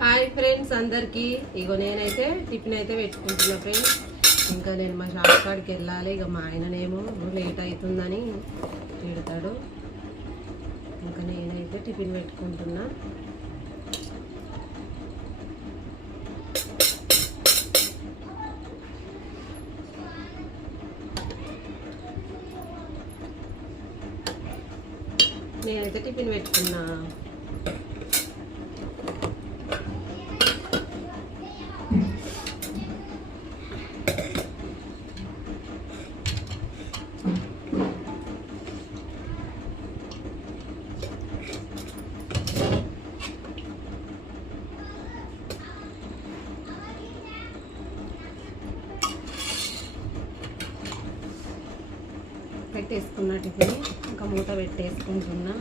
Hi friends అందరికీ. ఇగో నేనైతే tiffin అయితే పెట్టుకుంటున్నా ఫ్రెండ్స్. ఇంకా నేను మా షాప్ కాడికి వెళ్ళాలి. ఇక మా ఆయననేమో లేట్ అవుతుందని తిడతాడు. ఇంకా నేనైతే టిఫిన్ పెట్టుకుంటున్నా. నేనైతే టిఫిన్ పెట్టుకున్నా. పెట్టేసుకున్న టిఫిన్ ఇంకా మూత పెట్టేసుకుంటున్నా.